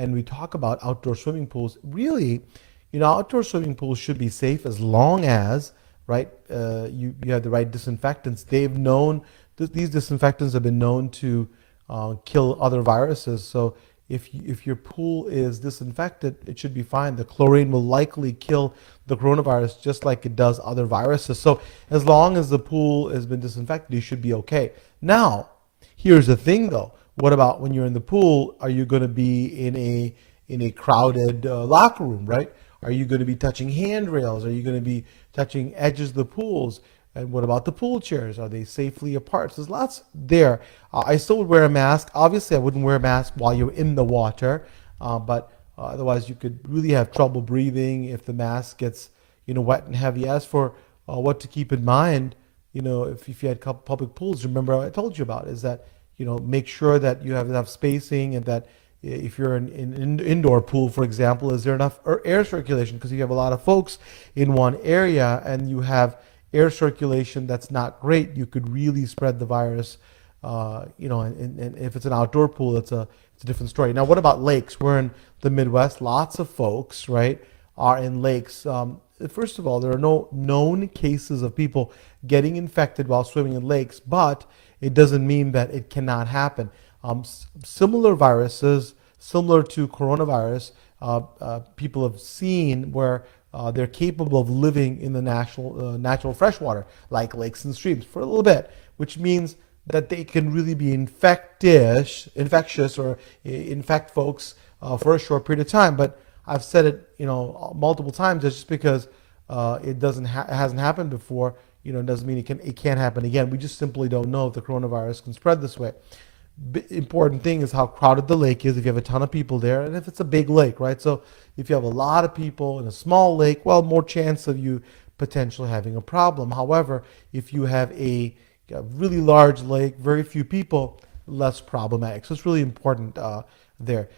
and we talk about outdoor swimming pools, really, outdoor swimming pools should be safe as long as, right, you have the right disinfectants. These disinfectants have been known to kill other viruses. So if your pool is disinfected, it should be fine. The chlorine will likely kill the coronavirus just like it does other viruses. So as long as the pool has been disinfected, you should be okay. Now, here's the thing though. What about when you're in the pool? Are you going to be in a crowded locker room, right? Are you going to be touching handrails? Are you going to be touching edges of the pools? And what about the pool chairs? Are they safely apart? So there's lots there. I still would wear a mask. Obviously, I wouldn't wear a mask while you're in the water, but otherwise you could really have trouble breathing if the mask gets, wet and heavy. As for what to keep in mind, if you had public pools, remember I told you about is that, make sure that you have enough spacing, and that if you're in an indoor pool, for example, is there enough air circulation? Because if you have a lot of folks in one area and you have air circulation that's not great, you could really spread the virus. And if it's an outdoor pool, it's a different story. Now, what about lakes? We're in the Midwest. Lots of folks, right, are in lakes. First of all, there are no known cases of people getting infected while swimming in lakes, but it doesn't mean that it cannot happen. Similar viruses, similar to coronavirus, people have seen where they're capable of living in the natural freshwater, like lakes and streams, for a little bit, which means that they can really be infectious or infect folks for a short period of time. But I've said it, multiple times. Just because it hasn't happened before, doesn't mean it can't happen again. We just simply don't know if the coronavirus can spread this way. Important thing is how crowded the lake is. If you have a ton of people there, and if it's a big lake, right? So if you have a lot of people in a small lake, well, more chance of you potentially having a problem. However, if you have a really large lake, very few people, less problematic. So it's really important there.